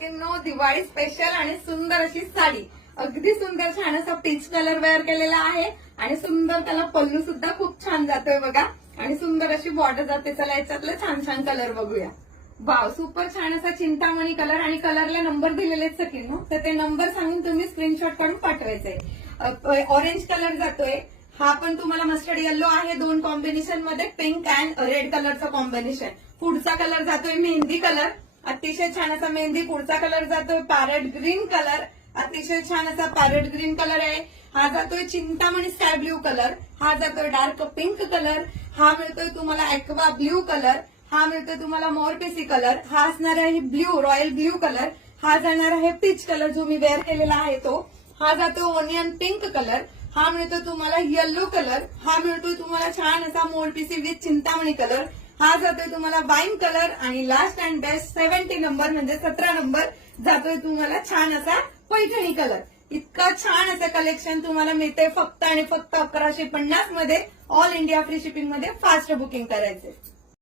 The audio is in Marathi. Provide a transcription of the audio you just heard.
सगळ्यांनो दिवाळी स्पेशल आणि सुंदर अशी साडी, अगदी सुंदर छान असा पीच कलर वेअर केलेला आहे आणि सुंदर त्याला पल्लू सुद्धा खूप छान जातोय बघा आणि सुंदर अशी बॉर्डर जाते. चला याच्यातले छान छान कलर बघूया. वाव, सुपर छान असा चिंतामणी कलर आणि कलरला नंबर दिलेले आहेत सगळ्यांनो, तर ते नंबर सांगून तुम्ही स्क्रीनशॉट काढून पाठवायचे. ऑरेंज कलर जातोय, हा पण तुम्हाला मस्टर्ड येल्लो आहे, दोन कॉम्बिनेशन मध्ये पिंक अँड रेड कलरचं कॉम्बिनेशन. पुढचा कलर जातोय मेहंदी कलर, अतिशय छान असा मेहंदी. पुढचा कलर जातोय पॅरेट ग्रीन कलर, अतिशय छान असा पॅरेट ग्रीन कलर आहे. हा जातोय चिंतामणी स्काय ब्ल्यू कलर, हा जातोय डार्क पिंक कलर, हा मिळतोय तुम्हाला ॲक्वा ब्ल्यू कलर, हा मिळतोय तुम्हाला मोरपिसी कलर, हा असणार आहे ब्ल्यू रॉयल ब्ल्यू कलर, हा जाणार आहे पीच कलर जो मी वेअर केलेला आहे तो, हा जातो ओनियन पिंक कलर, हा मिळतोय तुम्हाला येल्लो कलर, हा मिळतोय तुम्हाला छान असा मोरपिसी विथ चिंतामणी कलर, हा जातोय तुम्हाला वाईन कलर आणि लास्ट अँड बेस्ट 70 नंबर म्हणजे 17 नंबर जातोय तुम्हाला छान असा पैठणी कलर. इतका छान असं कलेक्शन तुम्हाला मिळते फक्त आणि फक्त 1150 मध्ये. ऑल इंडिया फ्री शिपिंग मध्ये फास्ट बुकिंग करायचे.